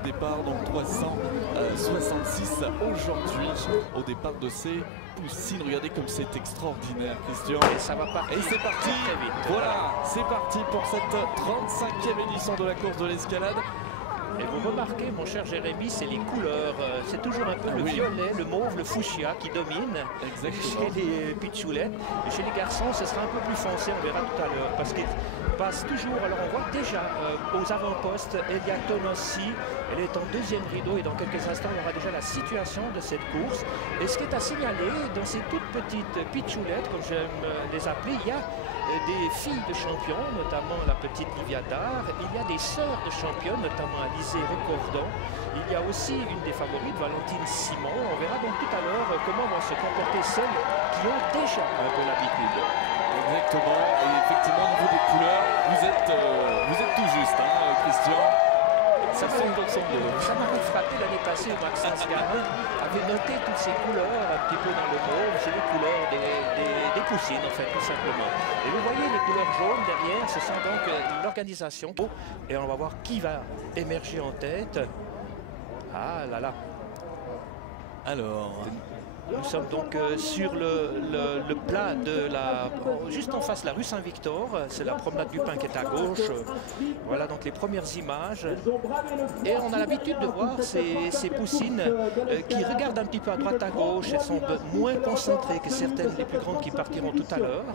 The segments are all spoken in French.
Au départ, donc 366 aujourd'hui au départ de ces poussines. Regardez comme c'est extraordinaire, Christian. Et ça va partir. Et c'est parti. Très vite. Voilà, c'est parti pour cette 35e édition de la course de l'escalade. Et vous remarquez, mon cher Jérémy, c'est les couleurs. C'est toujours un peu le violet, le mauve, le fuchsia qui domine. Exactement. Chez les pitchoulettes. Et chez les garçons, ce sera un peu plus foncé, on verra tout à l'heure. Parce qu'ils passent toujours. Alors on voit déjà aux avant-postes Elia Tonossi. Elle est en deuxième rideau et dans quelques instants, il y aura déjà la situation de cette course. Et ce qui est à signaler, dans ces toutes petites pitchoulettes, comme j'aime les appeler, il y a des filles de champions, notamment la petite Livia Dar. Il y a des sœurs de championnes, notamment Alizé Recordon. Il y a aussi une des favorites, Valentine Simon. On verra donc tout à l'heure comment vont se comporter celles qui ont déjà un peu l'habitude. Exactement. Et effectivement, au niveau des couleurs, vous êtes tout juste, hein, Christian. Ça m'a frappé l'année passée où Maxence Garin avait noté toutes ces couleurs un petit peu dans le mauve. C'est les couleurs des poussines, en fait, tout simplement. Et vous voyez les couleurs jaunes derrière, ce sont donc l'organisation. Et on va voir qui va émerger en tête. Ah là là. Alors, nous sommes donc sur le plat de juste en face de la rue Saint-Victor. C'est la promenade du Pin qui est à gauche. Voilà donc les premières images. Et on a l'habitude de voir ces poussines qui regardent un petit peu à droite à gauche. Elles sont moins concentrées que certaines des plus grandes qui partiront tout à l'heure.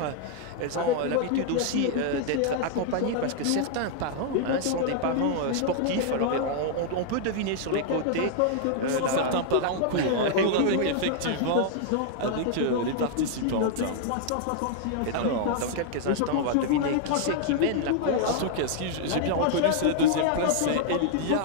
Elles ont l'habitude aussi d'être accompagnées parce que certains parents sont des parents sportifs. Alors on peut deviner sur les côtés. Certains parents courent avec effectivement avec les participantes. Et dans quelques instants, on va deviner qui c'est qui mène la course. En tout cas, ce que j'ai bien reconnu, c'est la deuxième place, c'est Elia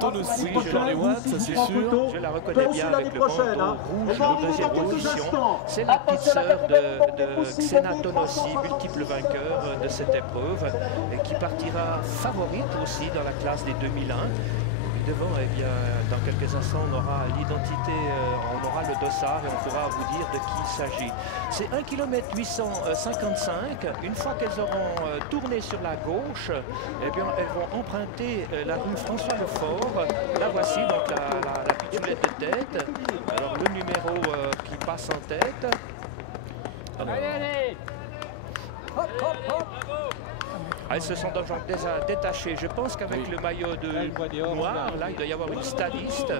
Tonossi. Jean Watt, ça c'est sûr. Je la reconnais bien avec le bandeau rouge en deuxième position. C'est la petite sœur de Xena Tonossi, multiple vainqueur de cette épreuve, et qui partira favorite aussi dans la classe des 2001. Devant, eh bien, dans quelques instants, on aura l'identité, on aura le dossard et on pourra vous dire de qui il s'agit. C'est 1 km 855. Une fois qu'elles auront tourné sur la gauche, eh bien, elles vont emprunter la rue François Lefort. La voici, donc la pitchoulette de tête. Alors le numéro qui passe en tête. Alors, allez. Hop, hop, hop. Elles se sont donc déjà détachées. Je pense qu'avec le maillot noir, là, il doit y avoir une stadiste.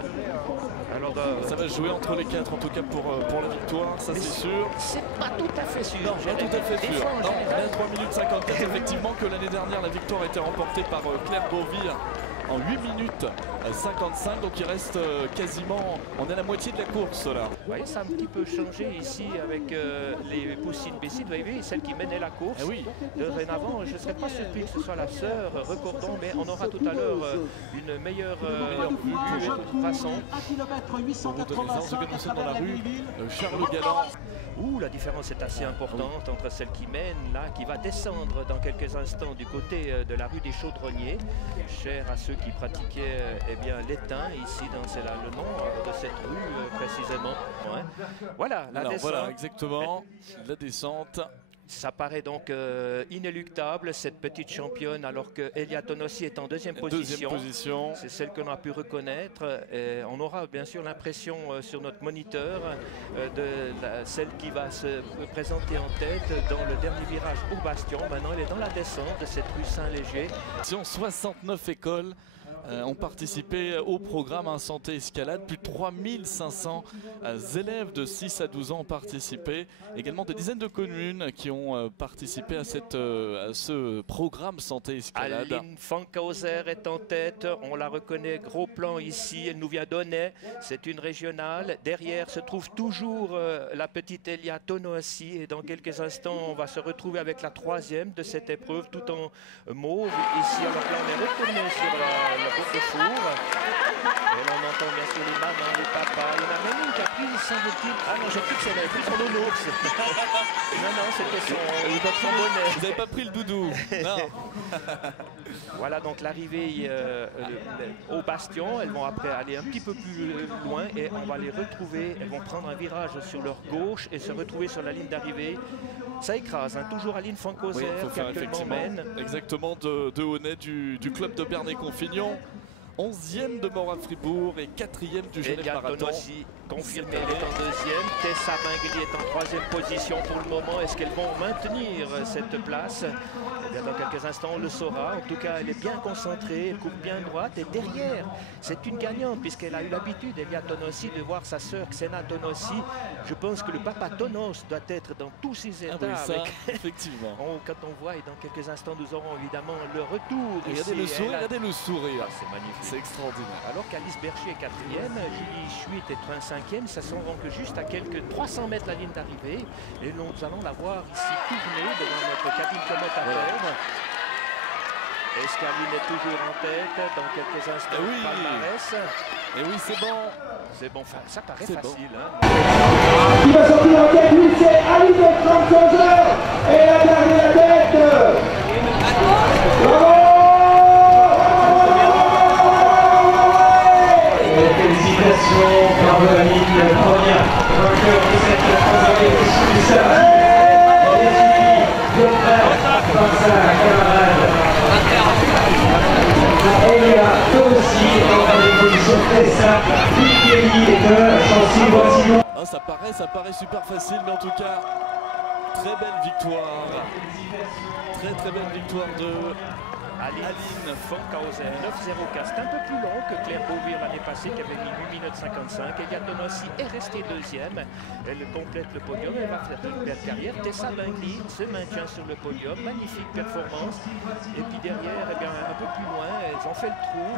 Alors, ça va jouer entre les quatre, en tout cas pour la victoire, ça c'est sûr. C'est pas tout à fait sûr. Non, pas tout à fait sûr. Non, on est à 3 minutes 54, effectivement, que l'année dernière, la victoire a été remportée par Claire Beauville en 8 minutes 55, donc il reste quasiment, on est à la moitié de la course là. Vous voyez, ça a un petit peu changé ici avec les poussines Bessie, vous voyez, celle qui menait la course. Oui. Dorénavant, je ne serais pas surpris que ce soit la sœur, recordons, mais on aura tout à l'heure une meilleure vue de toute façon. Nous sommes dans la rue Charles Galland. Ouh, la différence est assez importante entre celle qui mène, là, qui va descendre dans quelques instants du côté de la rue des Chaudronniers, chère à ceux qui pratiquaient eh bien, l'étain, ici, c'est là le nom de cette rue précisément. Ouais. Voilà, la descente. Voilà, exactement, la descente. Ça paraît donc inéluctable, cette petite championne, alors que Elia Tonossi est en deuxième position. C'est celle qu'on a pu reconnaître. Et on aura bien sûr l'impression sur notre moniteur de celle qui va se présenter en tête dans le dernier virage au bastion. Maintenant, elle est dans la descente de cette rue Saint-Léger. 69 écoles ont participé au programme Santé Escalade. Plus de 3500 élèves de 6 à 12 ans ont participé. Également des dizaines de communes qui ont participé à ce programme Santé Escalade. Aline Fankhauser est en tête. On la reconnaît, gros plan ici. Elle nous vient d'Aunay. C'est une régionale. Derrière se trouve toujours la petite Elia Tonossi. Et dans quelques instants, on va se retrouver avec la troisième de cette épreuve, tout en mauve. Ici, alors là, on est retourné sur la de four. Et l'on entend bien sûr les mamans, les papas. Il y en a même une qui a pris, semble-t-il. Ah non, j'ai cru que c'était pris son nounours. Non, c'était son bonnet. Vous n'avez pas pris le doudou. Non. Voilà donc l'arrivée au bastion. Elles vont après aller un petit peu plus loin et on va les retrouver. Elles vont prendre un virage sur leur gauche et se retrouver sur la ligne d'arrivée. Ça écrase, hein. Toujours Aline Fankhauser qui actuellement mène. Exactement, de Aunay, du club de Bernay-Confignon. 11e de Mora Fribourg et 4e du Genève Marathon. Aussi confirmé, elle est en deuxième. Tessa Mingli est en troisième position pour le moment. Est-ce qu'elles vont maintenir cette place? Eh bien, dans quelques instants, on le saura. En tout cas, elle est bien concentrée, elle court bien droite. Et derrière, c'est une gagnante puisqu'elle a eu l'habitude, Elia Tonossi, de voir sa sœur Xena Tonossi. Je pense que le papa Tonos doit être dans tous ses états. Ah oui, ça, effectivement. Quand on voit, et dans quelques instants, nous aurons évidemment le retour. Regardez le sourire, regardez le sourire. Ah, c'est magnifique. C'est extraordinaire. Alors qu'Alice Berger est 4e, Julie Schmitt est 5e, ça s'en rend que juste à quelques 300 mètres la ligne d'arrivée. Et nous allons la voir ici tourner devant notre cabine commentateur. Escaline est toujours en tête, dans quelques instants, oui. Palmarès. Et oui, c'est bon. C'est bon, ça paraît facile. Bon. Hein. Qui va sortir en tête, lui, c'est Alice de 32 heures. Et la dernière tête. Bravo! Félicitations, bravo Alice, première vainqueur de cette troisième édition du samedi. Elle est suivie de près par sa camarade. Elia Tonossi dans une position très simple. Mingli est sensible. Ça paraît super facile, mais en tout cas, très belle victoire. Très belle victoire de Aline Fonkhausen, 9,04. C'est un peu plus long que Claire Beauvire l'année passée qui avait mis 8 minutes 55. Elia Tonossi est restée deuxième. Elle complète le podium, elle va faire une belle carrière. Tessa Mingli se maintient sur le podium. Magnifique performance. Et puis derrière, eh bien, un peu plus loin, elles ont fait le trou.